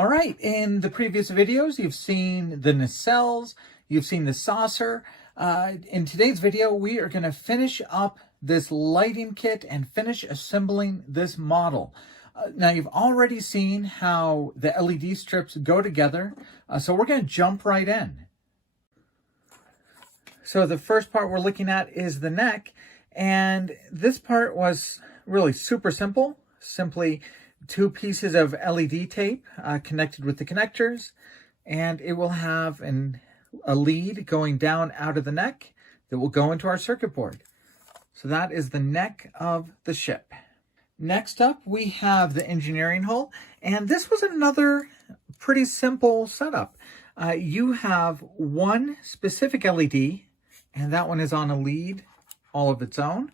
All right, in the previous videos, you've seen the nacelles, you've seen the saucer. In today's video, we are going to finish up this lighting kit and finish assembling this model. Now, you've already seen how the LED strips go together, so we're going to jump right in. So the first part we're looking at is the neck, and this part was really super simple. Simply 2 pieces of LED tape connected with the connectors, and it will have a lead going down out of the neck that will go into our circuit board. So that is the neck of the ship. Next up, we have the engineering hull, and this was another pretty simple setup. You have one specific LED, and that one is on a lead all of its own.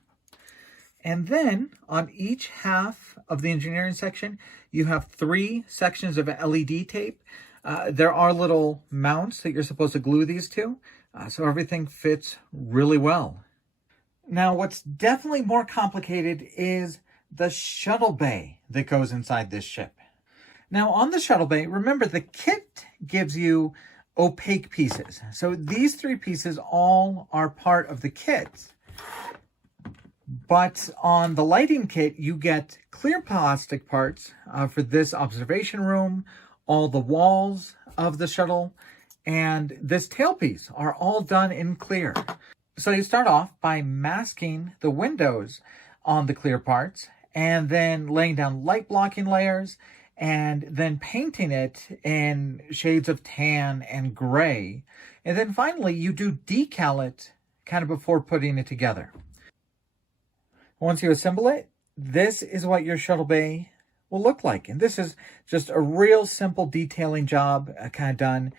And then on each half of the engineering section, you have 3 sections of LED tape. There are little mounts that you're supposed to glue these to, so everything fits really well. Now, what's definitely more complicated is the shuttle bay that goes inside this ship. Now, on the shuttle bay, remember the kit gives you opaque pieces. So these 3 pieces all are part of the kit. But on the lighting kit, you get clear plastic parts for this observation room, all the walls of the shuttle, and this tailpiece are all done in clear. So you start off by masking the windows on the clear parts, and then laying down light blocking layers, and then painting it in shades of tan and gray. And then finally, you do decal it kind of before putting it together. Once you assemble it, this is what your shuttle bay will look like. And this is just a real simple detailing job, kind of done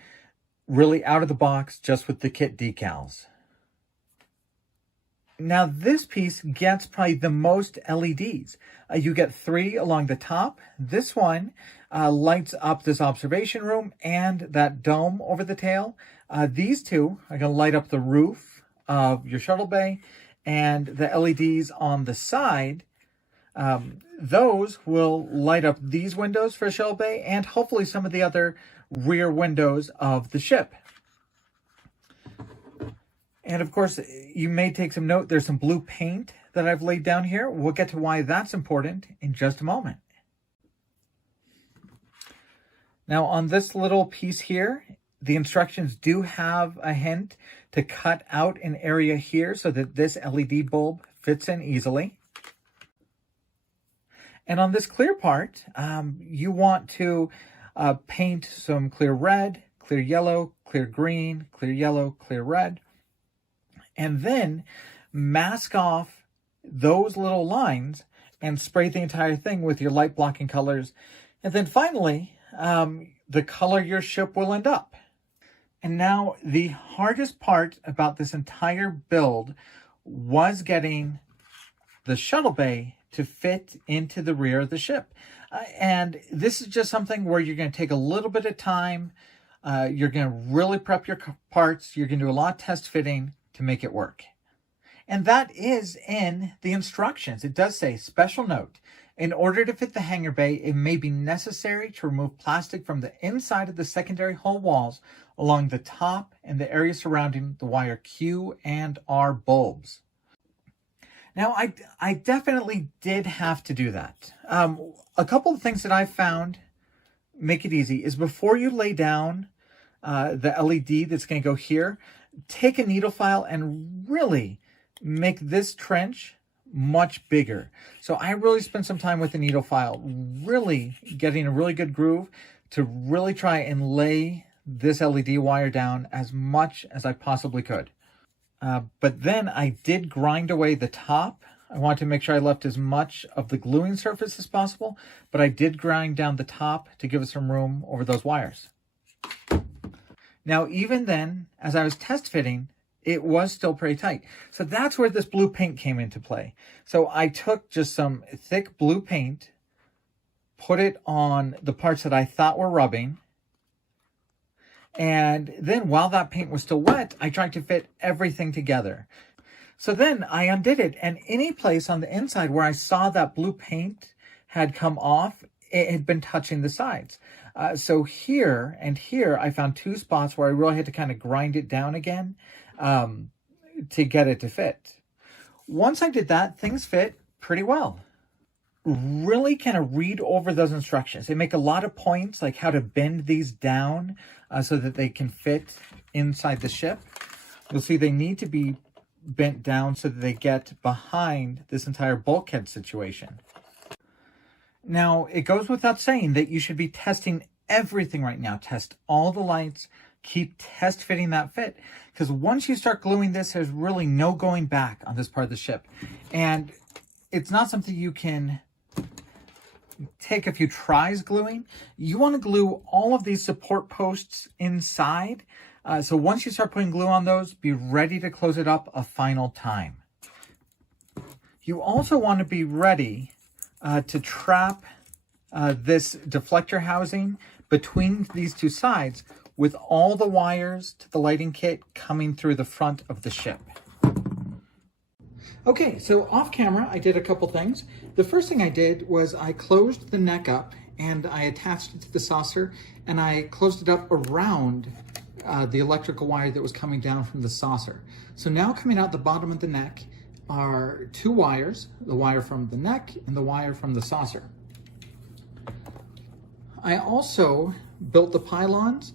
really out of the box, just with the kit decals. Now this piece gets probably the most LEDs. You get 3 along the top. This one lights up this observation room and that dome over the tail. These 2 are going to light up the roof of your shuttle bay, and the LEDs on the side, those will light up these windows for shuttle bay and hopefully some of the other rear windows of the ship. And of course, you may take some note, there's some blue paint that I've laid down here. We'll get to why that's important in just a moment. Now on this little piece here, the instructions do have a hint to cut out an area here so that this LED bulb fits in easily. And on this clear part, you want to paint some clear red, clear yellow, clear green, clear yellow, clear red. And then mask off those little lines and spray the entire thing with your light blocking colors. And then finally, the color your ship will end up. And now the hardest part about this entire build was getting the shuttle bay to fit into the rear of the ship. And this is just something where you're going to take a little bit of time. You're going to really prep your parts. You're going to do a lot of test fitting to make it work. And that is in the instructions. It does say, special note, in order to fit the hangar bay, it may be necessary to remove plastic from the inside of the secondary hull walls along the top and the area surrounding the wire Q and R bulbs. Now, I definitely did have to do that. A couple of things that I found make it easy is before you lay down the LED that's going to go here, take a needle file and really make this trench much bigger. So I really spent some time with the needle file, really getting a really good groove to really try and lay this LED wire down as much as I possibly could. But then I did grind away the top. I wanted to make sure I left as much of the gluing surface as possible, but I did grind down the top to give it some room over those wires. Now, even then, as I was test fitting, it was still pretty tight. So that's where this blue paint came into play. So I took just some thick blue paint, put it on the parts that I thought were rubbing, and then while that paint was still wet, I tried to fit everything together. So then I undid it, and any place on the inside where I saw that blue paint had come off, it had been touching the sides. So here and here, I found two spots where I really had to kind of grind it down again to get it to fit. Once I did that, things fit pretty well. Really kind of read over those instructions. They make a lot of points, like how to bend these down so that they can fit inside the ship. You'll see they need to be bent down so that they get behind this entire bulkhead situation. Now, it goes without saying that you should be testing everything right now. Test all the lights, keep test fitting that fit, because once you start gluing this, there's really no going back on this part of the ship. And it's not something you can take a few tries gluing. You want to glue all of these support posts inside. So once you start putting glue on those, be ready to close it up a final time. You also want to be ready to trap this deflector housing between these two sides with all the wires to the lighting kit coming through the front of the ship. Okay, so off camera, I did a couple things. The first thing I did was I closed the neck up and I attached it to the saucer, and I closed it up around the electrical wire that was coming down from the saucer. So now coming out the bottom of the neck are two wires, the wire from the neck and the wire from the saucer. I also built the pylons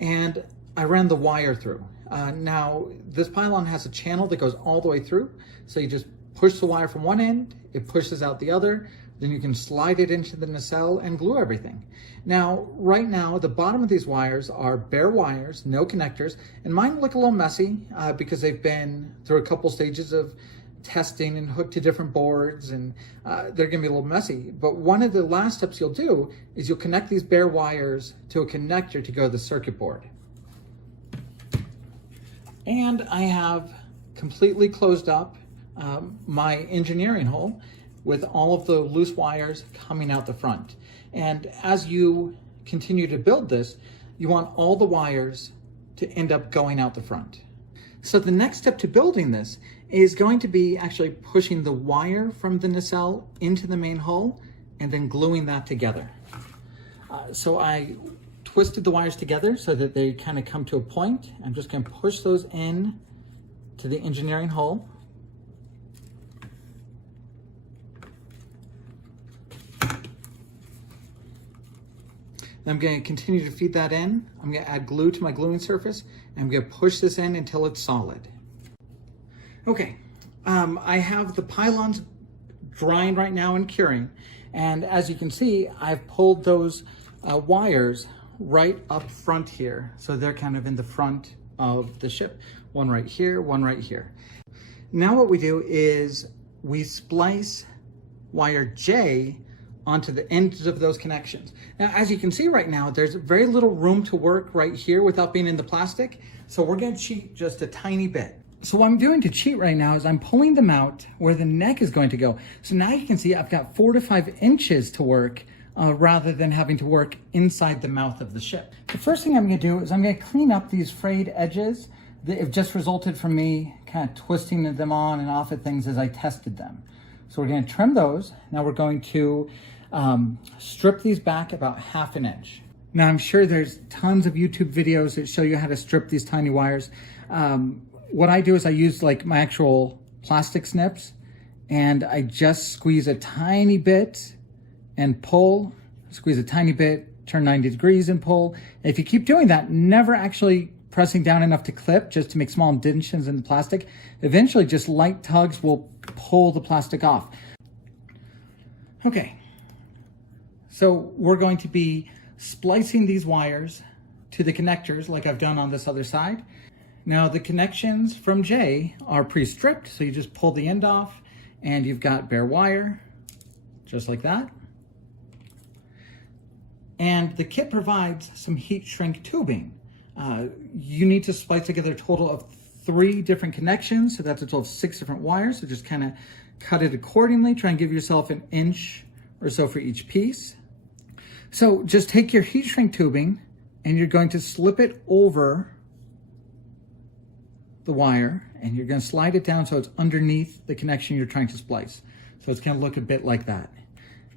and I ran the wire through. Now, this pylon has a channel that goes all the way through. So you just push the wire from one end, it pushes out the other, then you can slide it into the nacelle and glue everything. Now, right now, the bottom of these wires are bare wires, no connectors, and mine look a little messy because they've been through a couple stages of testing and hooked to different boards, and they're gonna be a little messy. But one of the last steps you'll do is you'll connect these bare wires to a connector to go to the circuit board. And I have completely closed up my engineering hole with all of the loose wires coming out the front. And as you continue to build this, you want all the wires to end up going out the front. So the next step to building this is going to be actually pushing the wire from the nacelle into the main hull and then gluing that together. So I twisted the wires together so that they kind of come to a point. I'm just going to push those in to the engineering hull. Then I'm going to continue to feed that in. I'm going to add glue to my gluing surface, and I'm going to push this in until it's solid. Okay, I have the pylons drying right now and curing, and as you can see, I've pulled those wires right up front here, so they're kind of in the front of the ship. One right here, one right here. Now what we do is we splice wire J onto the ends of those connections. Now, as you can see right now, there's very little room to work right here without being in the plastic. So we're gonna cheat just a tiny bit. So what I'm doing to cheat right now is I'm pulling them out where the neck is going to go. So now you can see I've got 4 to 5 inches to work rather than having to work inside the mouth of the ship. The first thing I'm gonna do is I'm gonna clean up these frayed edges that have just resulted from me kind of twisting them on and off at things as I tested them. So we're gonna trim those. Now we're going to strip these back about 1/2 inch. Now I'm sure there's tons of YouTube videos that show you how to strip these tiny wires. What I do is I use like my actual plastic snips, and I just squeeze a tiny bit and pull, squeeze a tiny bit, turn 90 degrees and pull. And if you keep doing that, never actually pressing down enough to clip, just to make small indentions in the plastic, eventually just light tugs will pull the plastic off. Okay. So we're going to be splicing these wires to the connectors like I've done on this other side. Now the connections from J are pre-stripped, so you just pull the end off and you've got bare wire, just like that. And the kit provides some heat shrink tubing. You need to splice together a total of 3 different connections, so that's a total of 6 different wires, so just kind of cut it accordingly. Try and give yourself 1 inch or so for each piece. So just take your heat shrink tubing and you're going to slip it over the wire and you're going to slide it down so it's underneath the connection you're trying to splice. So it's going to look a bit like that.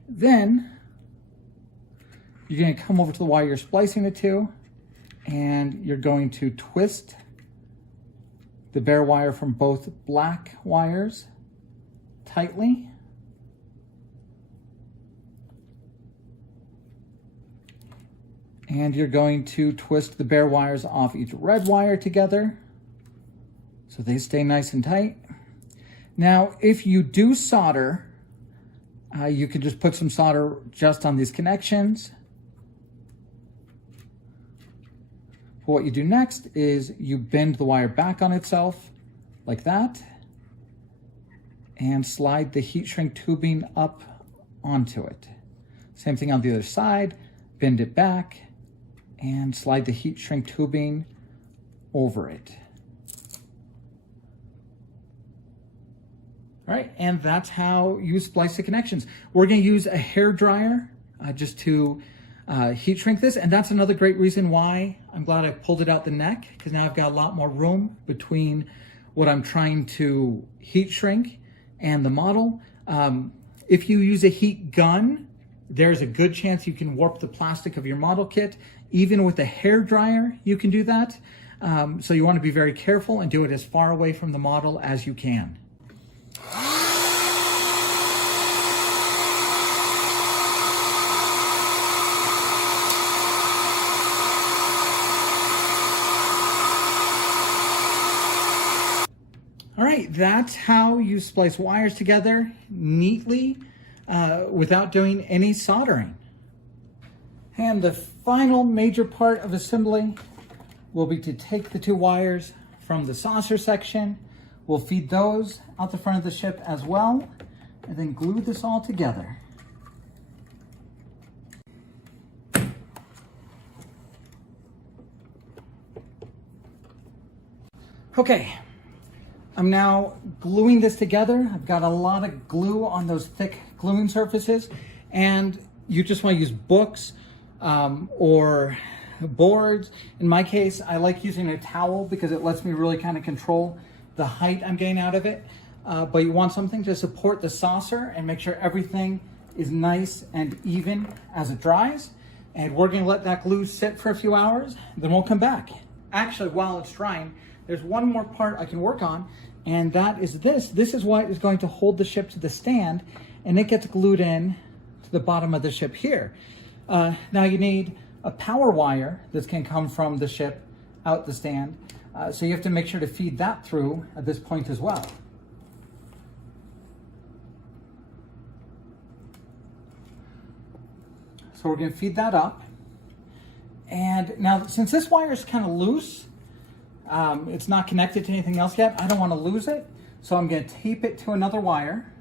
Then You're going to come over to the wire you're splicing it to, and you're going to twist the bare wire from both black wires tightly. And you're going to twist the bare wires off each red wire together so they stay nice and tight. Now, if you do solder, you can just put some solder just on these connections. What you do next is you bend the wire back on itself like that and slide the heat shrink tubing up onto it. Same thing on the other side, bend it back and slide the heat shrink tubing over it. All right, and that's how you splice the connections. We're going to use a hair dryer just to heat shrink this, and that's another great reason why I'm glad I pulled it out the neck, because now I've got a lot more room between what I'm trying to heat shrink and the model. If you use a heat gun, there's a good chance you can warp the plastic of your model kit. Even with a hair dryer, you can do that. So you want to be very careful and do it as far away from the model as you can. All right, that's how you splice wires together neatly without doing any soldering. And the final major part of assembly will be to take the two wires from the saucer section. We'll feed those out the front of the ship as well, and then glue this all together. Okay. I'm now gluing this together. I've got a lot of glue on those thick gluing surfaces, and you just want to use books or boards. In my case, I like using a towel because it lets me really kind of control the height I'm getting out of it. But you want something to support the saucer and make sure everything is nice and even as it dries. And we're going to let that glue sit for a few hours, then we'll come back. Actually, while it's drying, there's one more part I can work on, and that is this. This is what is going to hold the ship to the stand, and it gets glued in to the bottom of the ship here. Now you need a power wire that can come from the ship out the stand, so you have to make sure to feed that through at this point as well. So we're going to feed that up. And now, since this wire is kind of loose, it's not connected to anything else yet, I don't want to lose it. So I'm going to tape it to another wire.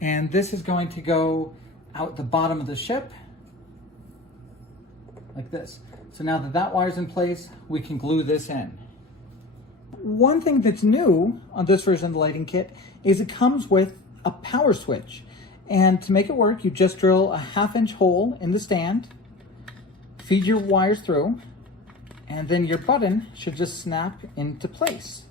And this is going to go out the bottom of the ship, like this. So now that that wire's in place, we can glue this in. One thing that's new on this version of the lighting kit is it comes with a power switch. And to make it work, you just drill a 1/2-inch hole in the stand, feed your wires through, and then your button should just snap into place.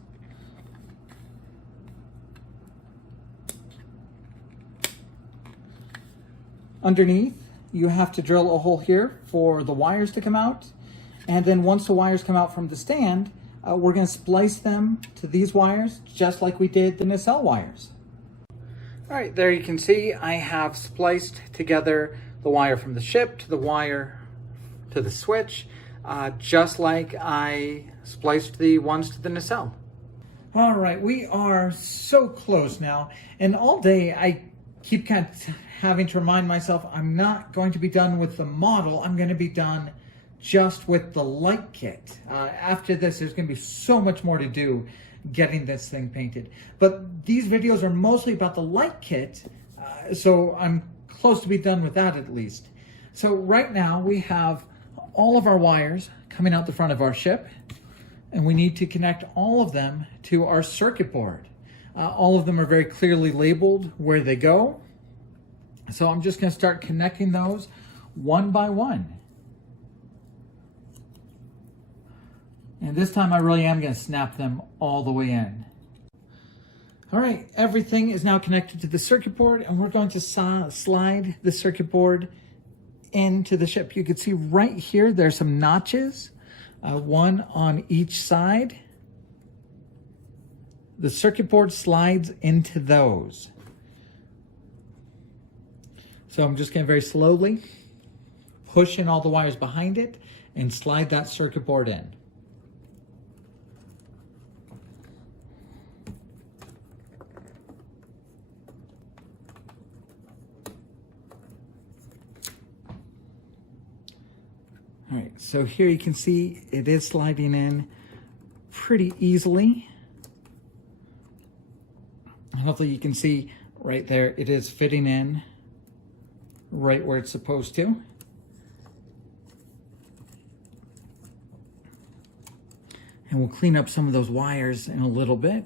Underneath, you have to drill a hole here for the wires to come out. And then once the wires come out from the stand, we're going to splice them to these wires just like we did the nacelle wires. All right, there you can see I have spliced together the wire from the ship to the wire to the switch, just like I spliced the ones to the nacelle. All right, we are so close now, and all day I keep kind of having to remind myself I'm not going to be done with the model, I'm going to be done just with the light kit. After this, there's going to be so much more to do getting this thing painted. But these videos are mostly about the light kit, so I'm close to be done with that at least. So right now we have all of our wires coming out the front of our ship, and we need to connect all of them to our circuit board. All of them are very clearly labeled where they go. So I'm just going to start connecting those one by one. And this time I really am going to snap them all the way in. All right, everything is now connected to the circuit board, and we're going to slide the circuit board into the ship. You can see right here, there's some notches, one on each side. The circuit board slides into those. So I'm just going to very slowly push in all the wires behind it and slide that circuit board in. All right, so here you can see it is sliding in pretty easily. Hopefully you can see right there, it is fitting in right where it's supposed to. And we'll clean up some of those wires in a little bit.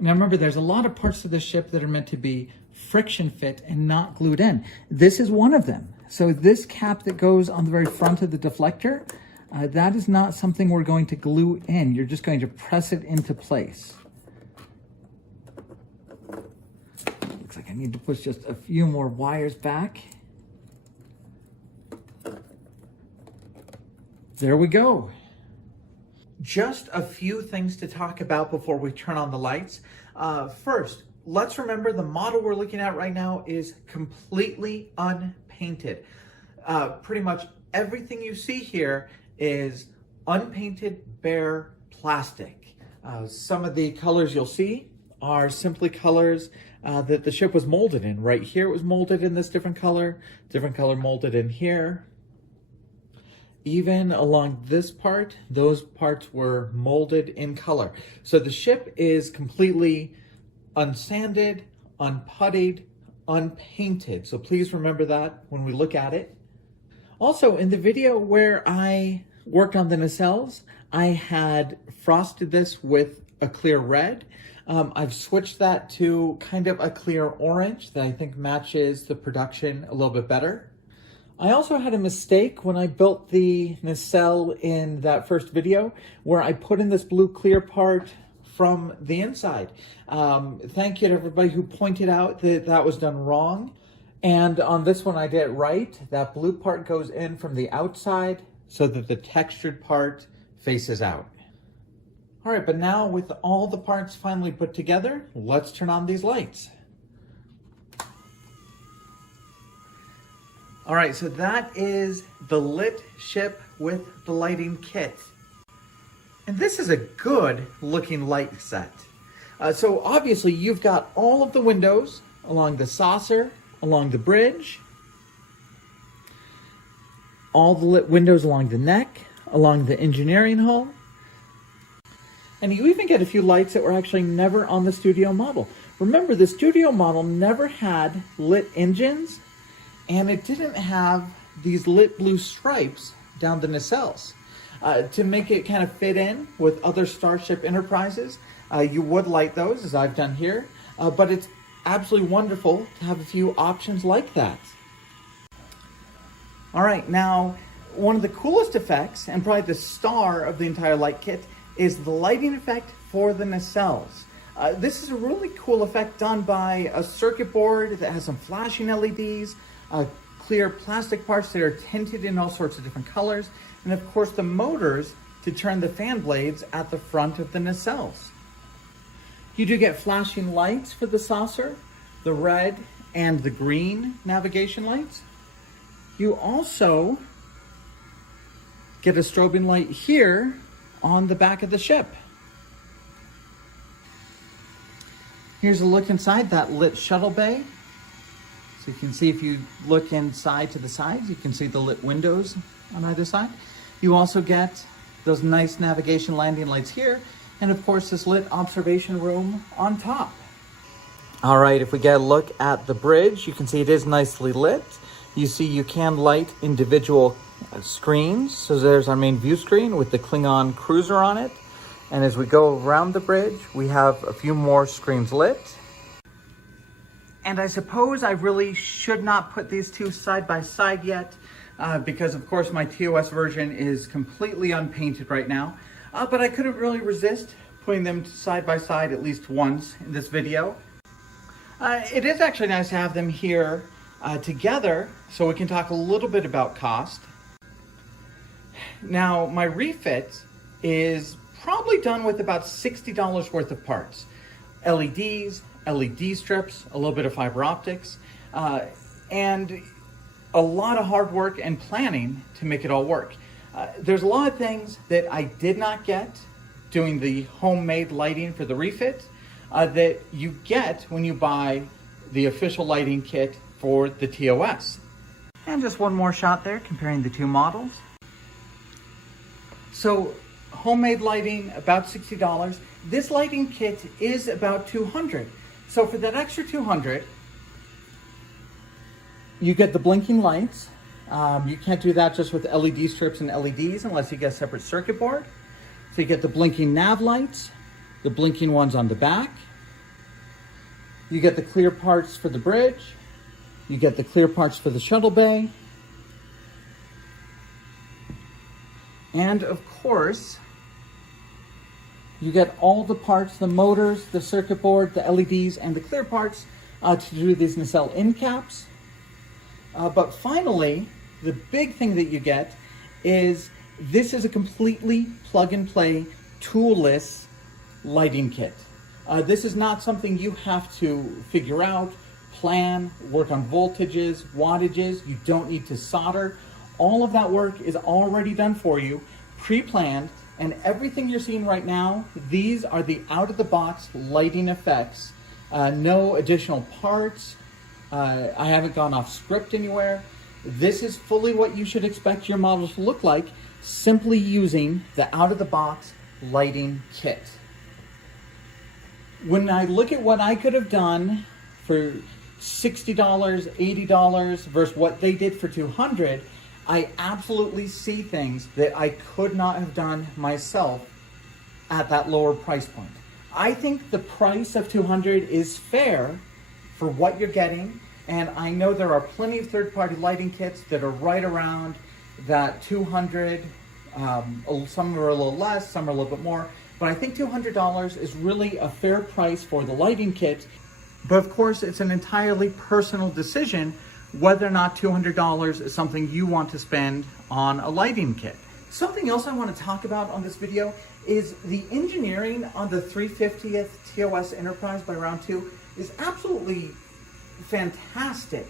Now remember, there's a lot of parts of the ship that are meant to be friction fit and not glued in. This is one of them. So this cap that goes on the very front of the deflector, that is not something we're going to glue in. You're just going to press it into place. Looks like I need to push just a few more wires back. There we go. Just a few things to talk about before we turn on the lights. First, let's remember the model we're looking at right now is completely unpainted. Pretty much everything you see here is unpainted, bare plastic. Some of the colors you'll see are simply colors that the ship was molded in. Right here it was molded in this different color molded in here. Even along this part, those parts were molded in color. So the ship is completely unsanded, unputtied, unpainted. So please remember that when we look at it. Also, in the video where I worked on the nacelles, I had frosted this with a clear red. I've switched that to kind of a clear orange that I think matches the production a little bit better. I also had a mistake when I built the nacelle in that first video where I put in this blue clear part from the inside. Thank you to everybody who pointed out that that was done wrong. And on this one I did it right. That blue part goes in from the outside so that the textured part faces out. All right, but now with all the parts finally put together, let's turn on these lights. All right, so that is the lit ship with the lighting kit. And this is a good looking light set. So obviously you've got all of the windows along the saucer, along the bridge, all the lit windows along the neck, along the engineering hull. And you even get a few lights that were actually never on the studio model. Remember, the studio model never had lit engines, and it didn't have these lit blue stripes down the nacelles. To make it kind of fit in with other Starship Enterprises, you would light those, as I've done here, but it's absolutely wonderful to have a few options like that. All right, now, one of the coolest effects, and probably the star of the entire light kit, is the lighting effect for the nacelles. This is a really cool effect done by a circuit board that has some flashing LEDs, clear plastic parts that are tinted in all sorts of different colors, and of course the motors to turn the fan blades at the front of the nacelles. You do get flashing lights for the saucer, the red and the green navigation lights. You also get a strobing light here on the back of the ship. Here's a look inside that lit shuttle bay. So you can see, if you look inside to the sides, you can see the lit windows on either side. You also get those nice navigation landing lights here, and of course this lit observation room on top. All right, if we get a look at the bridge, you can see it is nicely lit. You see you can light individual screens. So there's our main view screen with the Klingon cruiser on it. And as we go around the bridge, we have a few more screens lit. And I suppose I really should not put these two side by side yet, because of course my TOS version is completely unpainted right now. but I couldn't really resist putting them side by side at least once in this video. It is actually nice to have them here together so we can talk a little bit about cost. Now, my refit is probably done with about $60 worth of parts. LEDs, LED strips, a little bit of fiber optics, and a lot of hard work and planning to make it all work. There's a lot of things that I did not get doing the homemade lighting for the refit that you get when you buy the official lighting kit for the TOS. And just one more shot there comparing the two models. So homemade lighting, about $60. This lighting kit is about $200. So for that extra $200, you get the blinking lights. You can't do that just with LED strips and LEDs unless you get a separate circuit board. So you get the blinking nav lights, the blinking ones on the back. You get the clear parts for the bridge. You get the clear parts for the shuttle bay. And of course, you get all the parts, the motors, the circuit board, the LEDs, and the clear parts to do these nacelle end caps. But finally, the big thing that you get is this is a completely plug-and-play, toolless lighting kit. This is not something you have to figure out, plan, work on voltages, wattages. You don't need to solder. All of that work is already done for you, pre-planned, and everything you're seeing right now, these are the out-of-the-box lighting effects. No additional parts. I haven't gone off script anywhere. This is fully what you should expect your models to look like, simply using the out-of-the-box lighting kit. When I look at what I could have done for $60, $80 versus what they did for $200, I absolutely see things that I could not have done myself at that lower price point. I think the price of $200 is fair for what you're getting, and I know there are plenty of third-party lighting kits that are right around that $200. Some are a little less, some are a little bit more, but I think $200 is really a fair price for the lighting kit. But of course, it's an entirely personal decision whether or not $200 is something you want to spend on a lighting kit. Something else I want to talk about on this video is the engineering on the 350th TOS Enterprise by Round 2 is absolutely fantastic.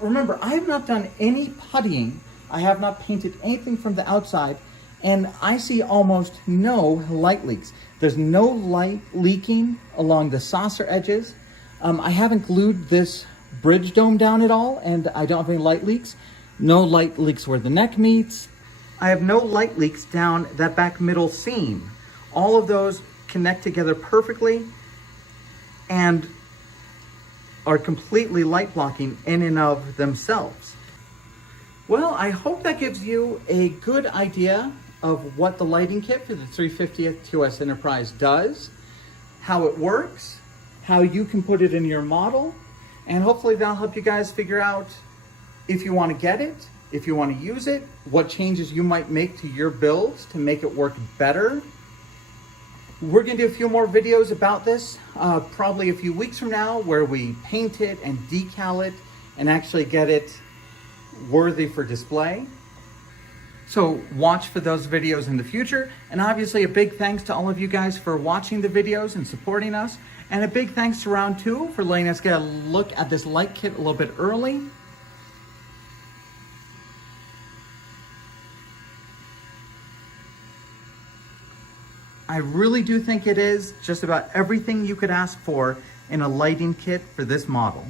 Remember, I have not done any puttying. I have not painted anything from the outside, and I see almost no light leaks. There's no light leaking along the saucer edges. I haven't glued this bridge dome down at all, and I don't have any light leaks. No light leaks where the neck meets. I have no light leaks down that back middle seam. All of those connect together perfectly and are completely light blocking in and of themselves. Well, I hope that gives you a good idea of what the lighting kit for the 350th TOS Enterprise does, how it works, how you can put it in your model, and hopefully that'll help you guys figure out if you want to get it, if you want to use it, what changes you might make to your builds to make it work better. We're going to do a few more videos about this, probably a few weeks from now, where we paint it and decal it and actually get it worthy for display. So watch for those videos in the future. And obviously a big thanks to all of you guys for watching the videos and supporting us. And a big thanks to Round 2 for letting us get a look at this light kit a little bit early. I really do think it is just about everything you could ask for in a lighting kit for this model.